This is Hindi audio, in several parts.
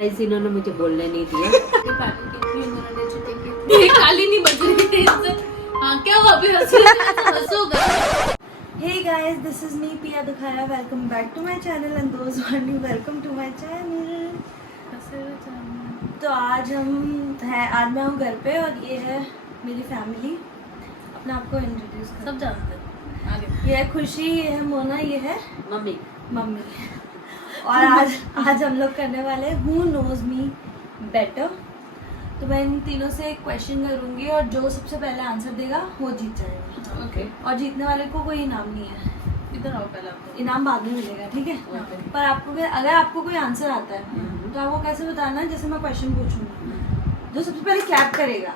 ऐसे इन्होंने मुझे बोलने नहीं दिया। काली नहीं बज रही थी इससे। हाँ क्या हुआ अभी हंसोगा। Hey guys, this is me Pia Dukhaya. Welcome back to my channel and those who are new, welcome to my channel. तो आज मैं हूँ घर पे और ये है मेरी फैमिली। अपने आप को इंट्रोड्यूस कर। सब जानते हैं आगे। ये है खुशी, ये है मोना, ये है मम्मी मम्मी। और आज हम लोग करने वाले हैं Who knows me better। तो मैं इन तीनों से एक क्वेश्चन करूँगी और जो सबसे पहले आंसर देगा वो जीत जाएगा। ओके और जीतने वाले को कोई इनाम नहीं है, इधर आओ पहले आपको। इनाम बाद में मिलेगा, ठीक है। पर आपको अगर आपको कोई आंसर आता है तो आपको कैसे बताना है, जैसे मैं क्वेश्चन पूछूंगी, जो सबसे पहले क्लैप करेगा,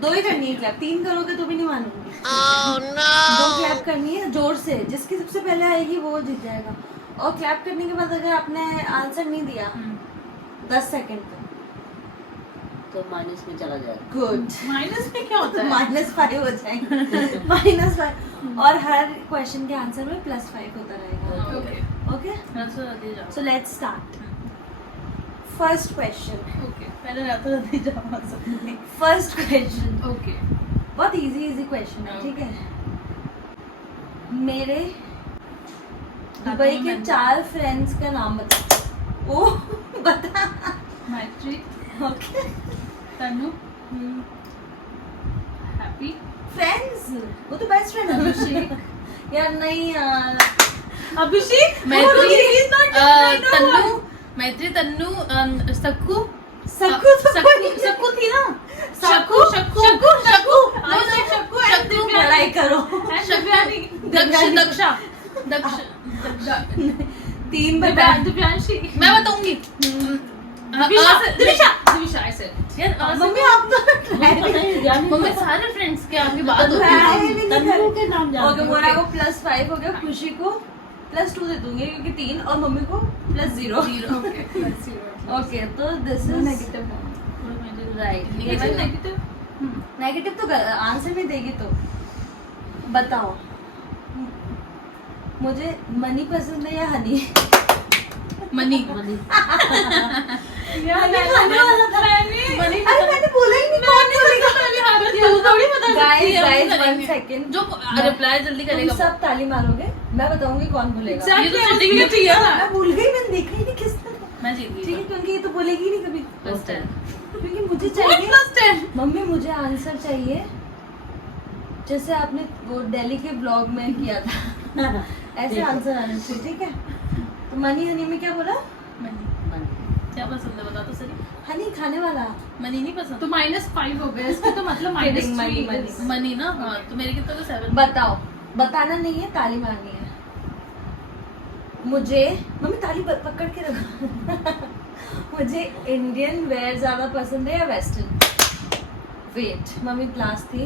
दो ही करनी है क्लैप, 3 करोगे तो भी नहीं मानूंगी। दो क्लैप करनी है जोर से, जिसकी सबसे पहले आएगी वो जीत जाएगा। और क्लैप करने के बाद अगर आपने आंसर नहीं दिया 10 सेकंड का तो माइनस में चला जाएगा। गुड। माइनस में क्या होता है? -5 हो जाएंगे। -5 और हर क्वेश्चन के आंसर में +5 होता रहेगा। ओके ओके, राधे जाओ। So let's start. First question. Okay पहले राधे जाओ। फर्स्ट क्वेश्चन ओके बहुत इजी क्वेश्चन है, ठीक है। मेरे दुबई के 4 फ्रेंड्स का नाम बता। ओ बता। मैत्री, ओके, तनु, हैप्पी, फ्रेंड्स वो तो बेस्ट फ्रेंड है। अभिषेक। यार नहीं यार, अभिषेक, मैत्री, तन्नू, मैत्री, तन्नू, सक्कू, सक्कू थी ना। सक्कू लड़ाई करो। दक्षा 3 बता। दिव्यांशी, मैं बताऊंगी। दिविशा ऐसे यार। मम्मी आप तो मम्मी सारे फ्रेंड्स के आपकी बात होती है। तन्नू के नाम जानते ओके, मोना को +5 हो गया, खुशी को +2 दे दूंगी क्योंकि 3, और मम्मी को +0। ओके, तो this is negative right. Negative तो आंसर नहीं देगी तो बताओ, मुझे मनी पसंद है या हनी? मनी मनी अरे मैंने बोला ही नहीं, कौन बोलेगा? गाइस 1 सेकंड, जो रिप्लाई जल्दी तुम करेगा सब ताली मारोगे, मैं बताऊंगी कौन बोलेगा। ये तो चीटिंग है भैया। मैं भूल गई, मैंने देखा ही नहीं किसने। मैं जीत गई। ठीक है, क्योंकि ये तो बोलेगी ही नहीं कभी। First time. क्योंकि मुझे चाहिए, मम्मी मुझे आंसर चाहिए जैसे आपने वो दिल्ली के ब्लॉग में किया था, ऐसे आंसर आने चाहिए, ठीक है। तो मनी हनी में क्या बोला? मनी क्या पसंद है बता तो सही। हनी खाने वाला। मनी नहीं पसंद तो -5 हो गया इसका, तो मतलब Kidding, -3 money. मनी ना। हाँ तो मेरे कितना तो 7। बताओ, बताना नहीं है, ताली मारनी है। मुझे मम्मी ताली पकड़ के रखो। मुझे इंडियन वेयर ज्यादा पसंद है या वेस्टर्न? वेट, मम्मी क्लास थी,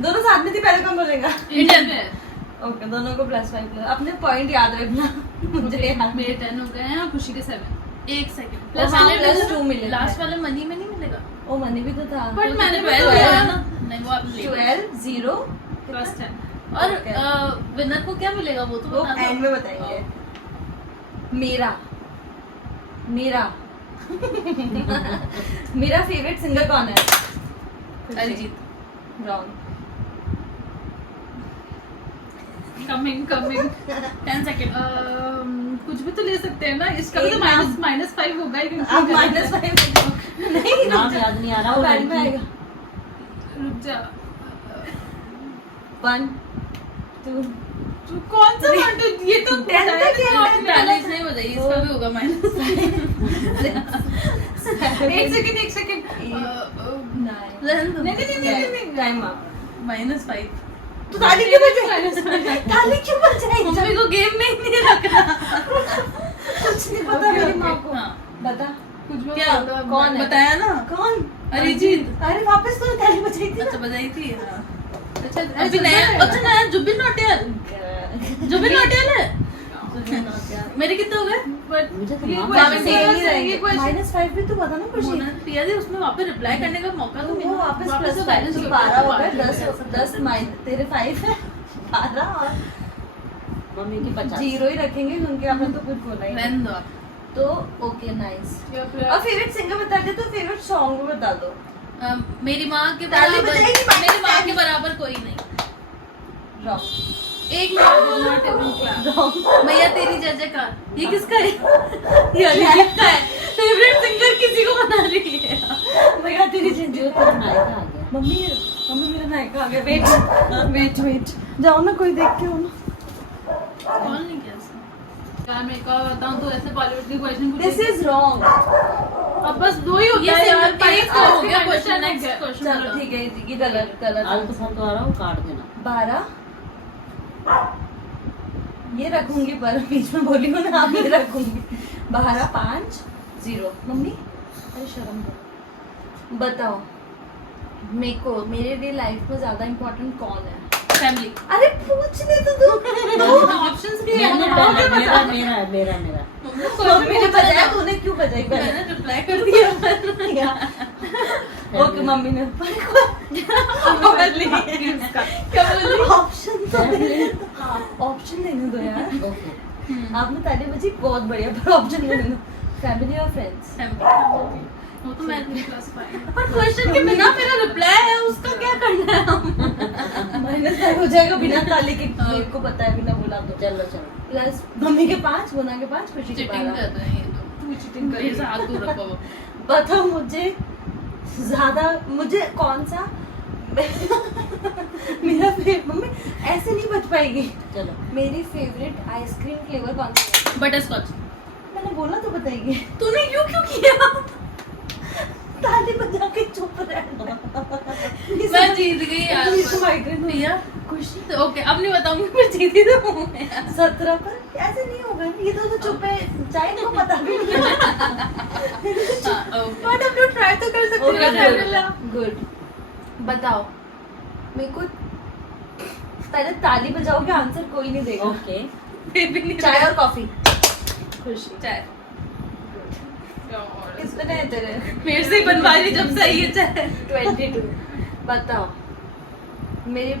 दोनों साथ में थी, पहले कौन बोलेगा? इंडियन में ओके, दोनों को +5। अपने पॉइंट याद रखना। मुझे याद मेरे 10 हो गए हैं और खुशी के 7। 1 सेकंड +2 मिले। लास्ट वाले मनी में नहीं मिलेगा। ओ मनी भी तो था, बट मैंने 12 12 लिया ना। नहीं वो आप 12 0 फर्स्ट टाइम। और Okay. विनर को क्या मिलेगा वो तो वो बता दो। एंड में बताएंगे। मेरा मेरा फेवरेट सिंगर कौन है? अरिजीत। रॉन्ग। Coming 10 second. कुछ भी तो ले सकते हैं ना, इसका भी तो एक नाम। -5 होगा ही क्योंकि अब -5 नहीं, नाम याद नहीं आ रहा। वो अब एंड में लड़की आएगा। रुक जा। 1 2 तू कौन सा Three. बात? ये तो 10 तक है, आपने पहले नहीं बताई, इसका भी होगा -5। 1 सेकंड। 9 नहीं टाइम अप। -5। तो ताली क्यों बजाई? ताली क्यों बजाई? मम्मी को गेम में ही नहीं रखना। कुछ नहीं पता मेरी माँ को। हाँ। बता कुछ भी क्या? कौन है? बताया ना। कौन? अरिजीत। अरे वापस तो ताली बजाई थी अच्छा ना। बजाई थी। हाँ। अच्छा अभी नया जुबिन नौटियाल है। मेरे कितने हो गए? मुझे तो ये नाम question वापस सही नहीं नहीं रहेंगे। रहेंगे। -5 भी तो बता ना खुशी। मोना पिया दी, उसमें वापस रिप्लाई करने का मौका तो वो मिला। वापस तो +5 balance हो 12 हो गए, गया। 10 माइनस तेरे 5 है 12 और मम्मी की 50। जीरो ही रखेंगे क्योंकि आपने तो कुछ बोला ही नहीं। रहने दो आप। तो ओके नाइस। या फिर और फेवरेट सिंगर बता दे तो फेवरेट सॉन्ग भी बता दो। मेरी माँ के ताली बराबर, बजाएगी, माँ मेरी माँ ताली। के बराबर कोई नहीं। रॉक। एक मिनट, नॉट इवन क्लास। मैया तेरी जय जयकार, ये किसका है? ये अरिजीत का है। फेवरेट सिंगर किसी को बना रही है। मैं तेरी झंझोर जो तेरा नायका आ गया। मम्मी मम्मी मेरा नायका आ गया। वेट जाओ ना, कोई देख के हो ना। कौन नहीं कैसा? यार मैं एक और बताऊं तो ऐसे बॉलीवुड के क्वेश्चन दिस इज रॉन्ग। अब बस दो ही होता है यार। एक तो हो गया क्वेश्चन, नेक्स्ट चलो क्वेश्चन। ठीक है, ये गलत आलतू फालतू आ रहा हूँ, काट देना। 12 ये रखूंगी, पर बीच में बोली हूँ ना, आप ये रखूंगी। 12 5 0। मम्मी अरे शर्म करो। बताओ मेरे को, मेरे लिए लाइफ में ज्यादा इम्पोर्टेंट कौन है? फैमिली। अरे पूछने तो दो। ऑप्शंस भी है। मेरा मम्मी ने बताया, तूने क्यों बताई पहले? मैंने रिप्लाई कर दिया। ओके मम्मी ने क्या बोली? ऑप्शन तो ऑप्शन देने दो यार। ओके। आपने ताली बजी बहुत बढ़िया, पर ऑप्शन देने दो। फैमिली और फ्रेंड्स। फैमिली। वो तो मैं क्लास पर क्वेश्चन के बिना मेरा रिप्लाई है, उसका क्या करना है हम? माइनस हो जाएगा बिना ताली के। मेरे को पता है, बिना बोला तो। चलो प्लस मम्मी के 5, मोना के 5, खुशी के चीटिंग 12। कर रहे हैं ये तो। तू चीटिंग कर ये से हाथ दूर रखो। बताओ मुझे कौन सा मेरा मम्मी ऐसे नहीं बच पाएगी। चलो। मेरी फेवरेट आइसक्रीम फ्लेवर कौन सा है? Butter scotch. मैंने बोला तो बताइए। तूने यूं क्यों किया? ताली बजा के चुप रहना। मैं जीत गई यार। माइग्रेन भैया खुशी। तो ओके, अब नहीं बताऊंगी, फिर जीती तो हूँ मैं। 17 पर ऐसे नहीं होगा। ये तो चुप है, चाहे इनको पता भी नहीं है। बट अब लोग ट्राई तो कर सकते हो। गुड। बताओ मेरे को, पहले ताली बजाओगे, आंसर कोई नहीं देगा। ओके। फिर भी नहीं। चाय और कॉफी? खुशी। चाय। कितने हैं तेरे? मेरे से ही बनवा रही जब सही है चाय। 22। बताओ मेरे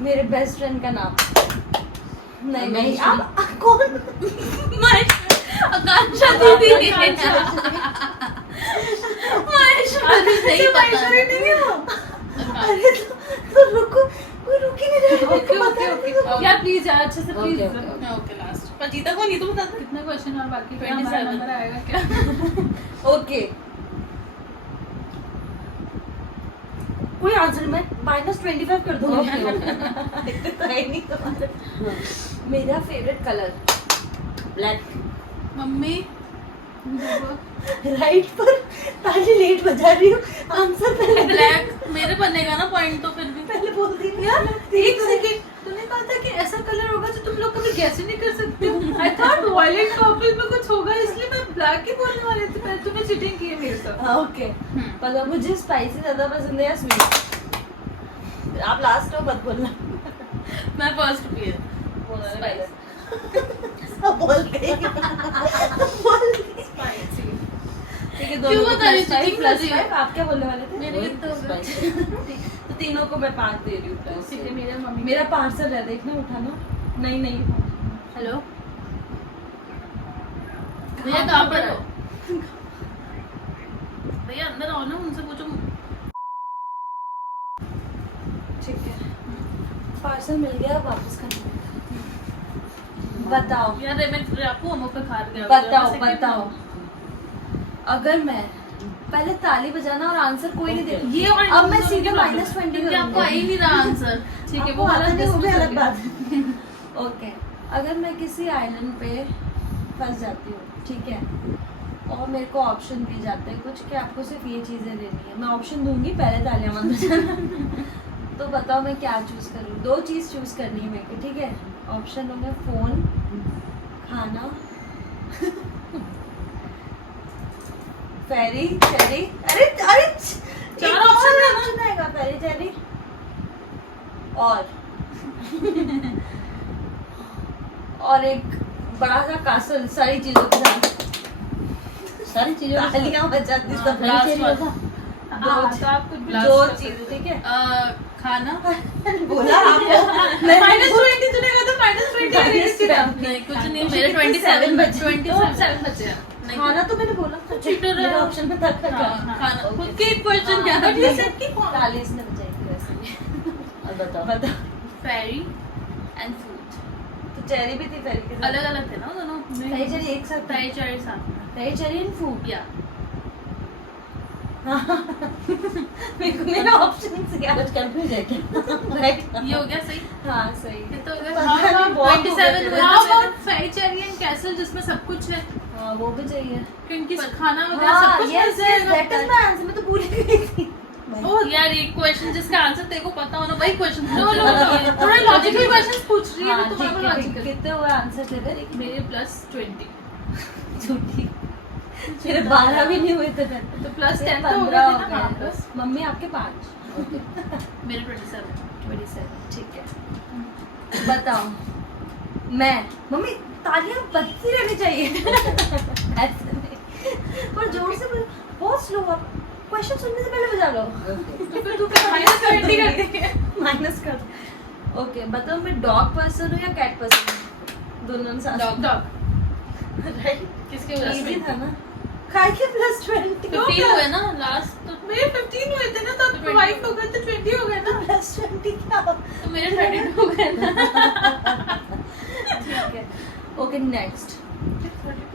मेरे बेस्ट फ्रेंड का नाम। नहीं आप कौन? आकांक्षा दीदी। महेश्वरी नहीं पता। नहीं है वो। अरे तो रुको, कोई रुक ही नहीं रहा। ओके ओके ओके यार प्लीज यार, अच्छे से प्लीज। Okay last. पर जीता कौन? ये तो बता दो। कितने क्वेश्चन और बाकी? 27 नंबर आएगा क्या? ओके कोई आंसर मैं -25 कर दूंगी। तो है नहीं तुम्हारे। मेरा favourite colour black. Mummy right पर ताली लेट बजा रही हूँ। आंसर पहले ब्लैक मेरे बनेगा ना पॉइंट, तो फिर भी पहले बोल दी यार। एक सेकंड, तूने कहा था कि ऐसा कलर होगा जो तुम लोग कभी गैस ही नहीं कर सकते हो। आई थॉट वायलेट पर्पल में कुछ होगा, इसलिए मैं ब्लैक ही बोलने वाली थी। मैं तुम्हें चीटिंग की है मेरे साथ। ओके पता, मुझे स्पाइसी ज्यादा पसंद है या स्वीट? आप लास्ट हो, मत बोलना। मैं फर्स्ट भी है। बोलना पहले। बोल गई। बोल गई। स्पाइसी। ठीक है, क्यों दोनों बता रही थी? ठीक लगी। +5। आप क्या बोलने वाले थे? मेरे लिए तो तो तीनों को मैं 5 दे रही हूँ। ठीक है, मेरे मम्मी। मेरा पार्सल है, देखना उठाना। नहीं हेलो भैया, कहाँ पर हो? भैया अंदर आओ ना, उनसे पूछो। ठीक है, पार्सल मिल गया, वापस करना। बताओ यार मैं आपको हम पे खा गया। बताओ अगर मैं पहले ताली बजाना और आंसर कोई नहीं दे, ये और अब मैं सीधे -20 क्योंकि आपको आ ही नहीं रहा आंसर। ठीक है, आपको वो आता नहीं, वो भी अलग dismiss बात है। ओके, अगर मैं किसी आइलैंड पे फंस जाती हूँ, ठीक है, और मेरे को ऑप्शन दिए जाते हैं कुछ कि आपको सिर्फ ये चीजें लेनी है, मैं ऑप्शन दूंगी, पहले तालियां मत बजाना। तो बताओ मैं क्या चूज करूँ? 2 चीज चूज करनी है मेरे को, ठीक है? ऑप्शन होंगे फोन, खाना, फेरी चेरी। अरे 4 ऑप्शन है ना? आएगा, फेरी चेरी और एक बड़ा सा कासल, सारी चीजों के साथ। सारी चीजों तालियां बजाती सब। Last one. दो चीजें, ठीक है? खाना बोला आपको -20 तूने कहा था -20 नहीं कुछ नहीं मेरे 27 बचे 27 बचे हैं। नहीं, खाना तो मैंने बोला था Cheater है। मेरे ऑप्शन में था हाँ, खाना खुद के एक क्वेश्चन क्या था बट ये सब की 40 ने बचाई थी वैसे अब बताओ बता फेरी एंड फूड तो चेरी भी थी फेरी के साथ अलग अलग थे ना दोनों फेरी चेरी एक साथ फेरी चेरी साथ में फेरी चेरी एंड फूड या मेरे को मेरा ऑप्शन से याद कुछ कंफ्यूज है क्या राइट ये हो गया सही हाँ सही कितना हो गया पता नहीं, बहुत हो गए 27 थे। हुआ फेरी चेरी एंड कैसल जिसमें सब कुछ है हाँ वो भी चाहिए क्योंकि खाना वगैरह सब हाँ कुछ यस मिलता है यस ना। दैट इज माय आंसर मैं तो भूल गई थी ओह यार एक क्वेश्चन जिसका आंसर तेरे को पता होना वही क्वेश्चन नो नो थोड़ा लॉजिकल क्वेश्चंस पूछ रही है हाँ, तो ठीक तुम्हारा है, ठीक है। लॉजिकल कितने हुए आंसर तेरे मेरे +20 झूठी मेरे 12 भी नहीं हुए थे फिर तो +10 तो 15 हो गए हो थे ना हाँ गए। प्लस मम्मी आपके 5 मेरे 27 27 ठीक है बताओ मैं मम्मी तालियां बजती रहनी चाहिए ऐसे नहीं पर जोर से बोलो बहुत स्लो आप क्वेश्चन सुनने से पहले बजा लो तो फिर तू -20 करती है माइनस कर ओके बताओ मैं डॉग पर्सन हूँ या कैट पर्सन हूँ दोनों साथ डॉग राइट किसके वजह इजी से था ना खाए के +20 15 हुए ना लास्ट तो मेरे 15 हुए थे ना तब 5 हो गए थे 20 हो गए ना +20 क्या तो मेरे 32 हो गए ना ठीक है ओके नेक्स्ट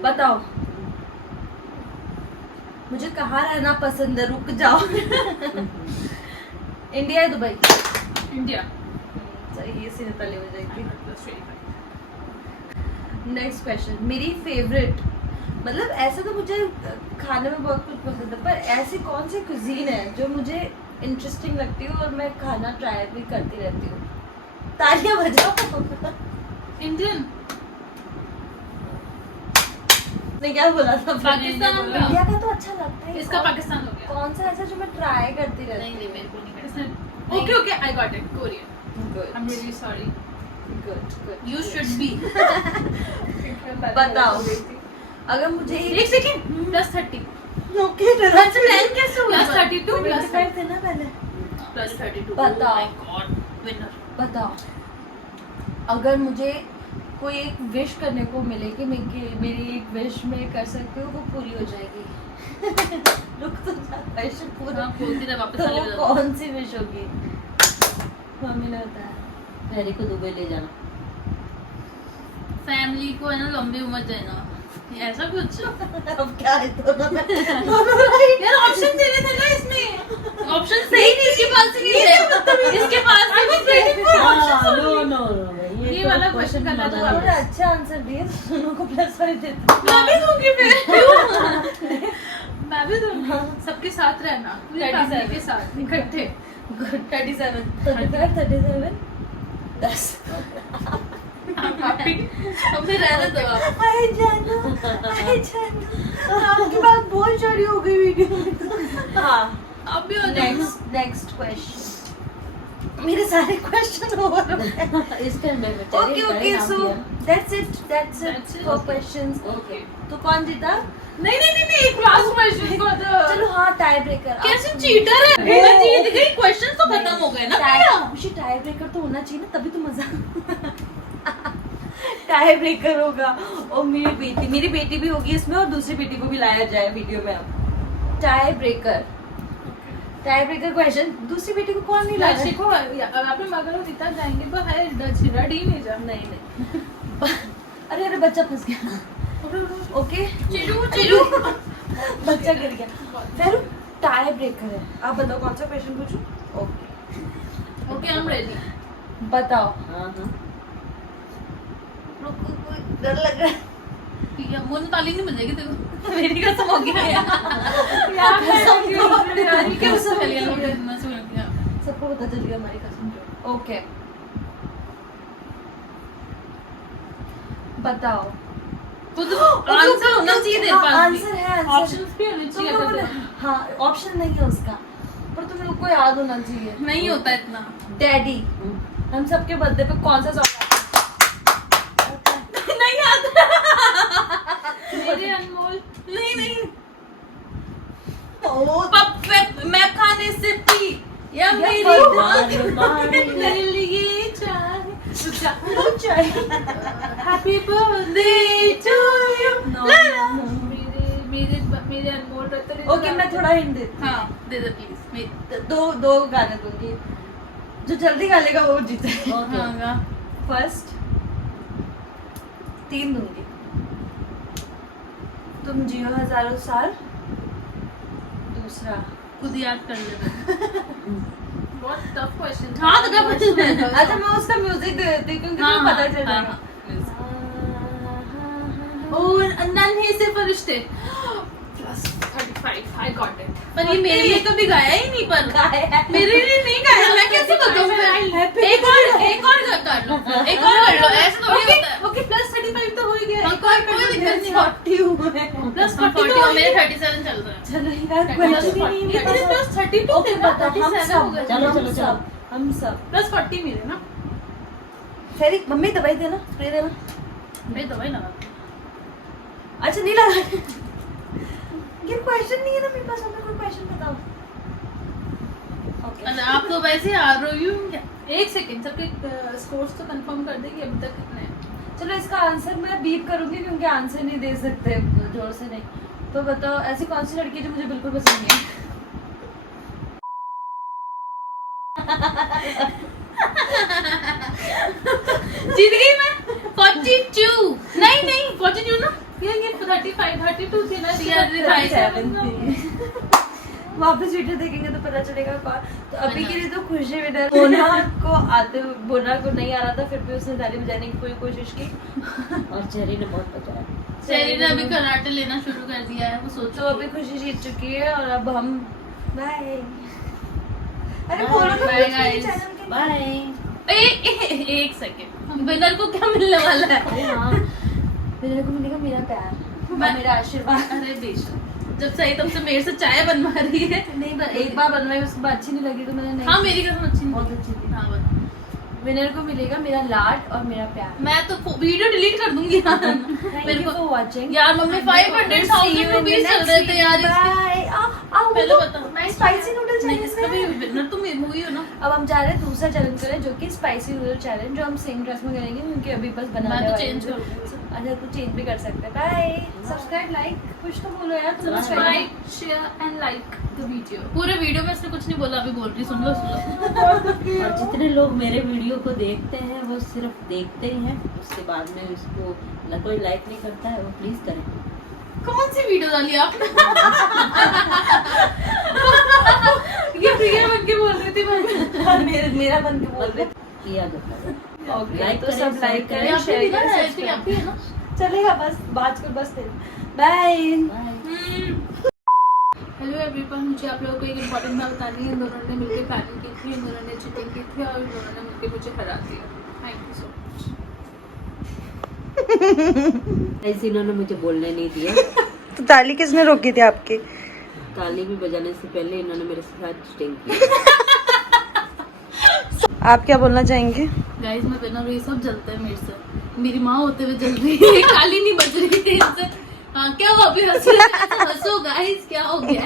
बताओ मुझे कहाँ रहना पसंद है रुक जाओ इंडिया या दुबई इंडिया सही ये सीने पहले हो जाएगी +25 नेक्स्ट क्वेश्चन मेरी फेवरेट मतलब ऐसे तो मुझे खाने में बहुत कुछ पसंद है पर ऐसी कौन सी कुजीन है जो मुझे इंटरेस्टिंग लगती है और मैं खाना ट्राई भी करती रहती हूँ तालियां बजाओ इंडियन ने क्या बोला था पाकिस्तान का। इंडिया का तो अच्छा लगता है इसका पाकिस्तान हो गया कौन सा ऐसा जो मैं ट्राई करती रहती नहीं हूँ नहीं मेरे को नहीं करना okay okay I got it Korean good I am really sorry good good you should be बताओ अगर मुझे एक सेकंड +30 ओके +10 कैसे हुआ +32 25 थे ना पहले +32 बताओ। माय गॉड विनर बताओ अगर मुझे कोई एक विश करने को मिले कि मेरी एक विश मैं कर सकती हूँ वो पूरी हो जाएगी रुक तो जा विश पूरा हाँ बोलती रहे वापस तो चले वो जाओ कौन सी विश होगी मम्मी ने बताया फेरी को दुबई ले जाना फैमिली को है ना लंबी उम्र देना ऐसा कुछ अब क्या है दोनों में यार ऑप्शन देने थे ना इसमें ऑप्शन सही नहीं इसके पास ही नहीं है इसके पास ही हाँ, नो नो ये वाला question करना तो थोड़ा अच्छा आंसर दिए दोनों को +5 देते मैं भी दूंगी फिर मैं भी दूंगी सबके साथ रहना पूरी 37 फैमिली के साथ इकट्ठे गुड 37 10 हमने रहने दो आप आई जानू आपकी बात बहुत चोरी हो गई वीडियो में हाँ अब भी हो जाएगा नेक्स्ट क्वेश्चन मेरे सारे क्वेश्चन ओवर हो गए इसके अंदर में okay okay so that's it That's it. For questions okay तो कौन जीता नहीं एक लास्ट क्वेश्चन को चलो हाँ टाई ब्रेकर कैसे चीटर है मैं जीत गई क्वेश्चन तो खत्म हो गए ना मेरा टाई ब्रेकर तो होना चाहिए ना तभी तो मजा टाई ब्रेकर होगा और मेरी बेटी भी होगी इसमें और दूसरी बेटी को भी लाया जाए वीडियो में अब टाई ब्रेकर क्वेश्चन दूसरी बेटी को कौन नहीं ला रहा है? को आप लोग अगर जीता जाएंगे तो है डचिरा डी नहीं जा नहीं अरे अरे बच्चा फंस गया ओके चिरू बच्चा गिर गया फिर टाई ब्रेकर है आप बताओ कौन सा क्वेश्चन पूछूं okay okay I am ready बताओ हाँ हाँ रुको कोई डर लग रहा है या मुन ताली नहीं मिलेगी तेरे को मेरी कसम हो गया यार क्या कसम चलिए हो गया। मैं सुन गया सबको पता चल गया हमारी कसम जो ओके बताओ खुद आंसर होना चाहिए तेरे पास आंसर है आंसर ऑप्शंस भी होने चाहिए तुम लोगों ने हाँ ऑप्शन नहीं है उसका पर तुम लोग को याद होना चाहिए नहीं होता इतना डैडी हम सबके बर्थडे पे कौन सा सॉन्ग नहीं आता मेरे अनमोल नहीं ओ पप्पे मैं खाने से पी या या मेरी birthday माँ हाँ, कौन चाहे? Happy birthday to you. No, no. मेरे अनमोल रतन। ओके मैं थोड़ा हिंट देती हूँ। हाँ दे दो प्लीज। दो गाने दूंगी, जो जल्दी गा लेगा वो जीते। ओके हाँ फर्स्ट 3 दूंगी। तुम जियो हजारों साल। दूसरा खुद याद कर ले। बहुत टफ क्वेश्चन। हाँ तो टफ क्वेश्चन। अच्छा मैं उसका म्यूजिक दे देती हूँ क्योंकि हाँ, तुम्हें पता हाँ, चल जाएगा। हाँ, और नन्हे से फरिश्ते प्लस 35 आई गॉट इट। पर ये मेरे लिए कभी गाया ही नहीं, पर मेरे लिए नहीं गाया। मैं कैसे बताऊं? एक और कर लो, एक और कर लो, ऐसे थोड़ी होता है। ओके प्लस 35 तो हो ही गया। कोई दिक्कत नहीं। 40 हुए। प्लस 40 तो मेरे 37 चल रहा है। चलो यार क्वेश्चन ही नहीं तेरे प्लस 32 ओके तेरा बता, हम 37 सब हो गए। चलो। हम सब प्लस 40 मेरे ना। फेरी मम्मी दवाई देना, स्प्रे देना। मैं दवाई लगा। अच्छा नहीं लगा। ये क्वेश्चन नहीं है ना मेरे पास, हमें कोई क्वेश्चन बताओ। ओके अरे आप तो वैसे आ रही हो क्या? एक सेकंड, सबके स्कोर्स तो कंफर्म कर दे कि अभी तक कितने हैं। चलो इसका आंसर मैं बीप करूंगी क्योंकि आंसर नहीं दे सकते जोर से नहीं। तो बताओ ऐसी कौन सी लड़की है जो मुझे बिल्कुल पसंद नहीं है? जीत गई मैं। 42 नहीं 42 ना, ये 35 32 थी ना। 37 वापस वीडियो देखेंगे तो पता चलेगा कौन। तो अभी के लिए तो खुशी विनर। मोना को मोना को नहीं आ रहा था, फिर भी उसने ताली बजाने की पूरी कोशिश की और चेरी ने बहुत बचाया। चेरी ने अभी कराटे लेना शुरू कर दिया है, वो तो सोचो। अभी खुशी जीत चुकी है और अब हम बाय। अरे Bye. बोलो तो Bye, कुछ मेरे guys. चैनल के। बाय। एक सेकंड, विनर को क्या मिलने वाला है? अरे हाँ मेरे को मिलेगा मेरा प्यार और मेरा आशीर्वाद। अरे बेशक, जब सही तब से मेरे से चाय बनवा रही है। नहीं पर एक बार बनवाई, उसके बाद अच्छी नहीं लगी तो मैंने नहीं। हाँ मेरी कसम अच्छी नहीं। बहुत अच्छी थी। हाँ बस। विनर को मिलेगा मेरा लाड और मेरा प्यार। मैं तो वीडियो डिलीट कर दूंगी यार। Thank मेरे you को for watching. यार मम्मी 500,000 रुपीस चल रहे थे यार इसके। Bye. पहले बताओ। मैं स्पाइसी नूडल नहीं चैलेंज इसका भी में। विनर तुम हुई हो ना। अब हम जा रहे हैं दूसरा चैलेंज करें जो कि स्पाइसी नूडल चैलेंज, जो हम सेम ड्रेस में करेंगे क्योंकि अभी बस बनाने मैं तो वाले चेंज हैं। करूंगी। अच्छा तो चेंज भी कर सकते हैं। बाय। सब्सक्राइब लाइक कुछ तो बोलो यार। तुम subscribe share and like the video. पूरे वीडियो में इसने कुछ नहीं बोला, अभी बोल रही। सुन लो। और जितने लोग मेरे वीडियो को देखते हैं वो सिर्फ देखते हैं, उसके बाद में उसको कोई लाइक नहीं करता है, वो प्लीज करें। कौन सी वीडियो डाली आपने? ये प्रिया बन के बोल रही थी मैं। मेरा बन के बोल रहे। किया जाता है। ओके Like तो करें, सब लाइक करें, आप भी शेयर दिखा करें, रहे थे, आप भी है सब्सक्राइब ना? चलेगा बस बात कर बस। बाय। बाय। हेलो एवरीवन, मुझे आप लोगों को एक इम्पोर्टेंट बात बतानी है। इन दोनों ने मिलकर प्लानिंग की थी, इन दोनों ने चीटिंग की थी और इन दोनों ने मिलकर मुझे हरा दिया। Thank you so much. ऐसे इन्होंने मुझे बोलने नहीं दिया। तो ताली किसने रोकी थी आपकी? ताली भी बजाने से पहले इन्होंने मेरे साथ चीटिंग की। आप क्या बोलना चाहेंगे? गाइस मैं विनर हुई, सब जलते हैं मेरे से। मेरी माँ होते हुए जल रही है, काली नहीं बच रही थी इससे। हाँ क्या हुआ? अभी हंसो गाइस, क्या हो गया?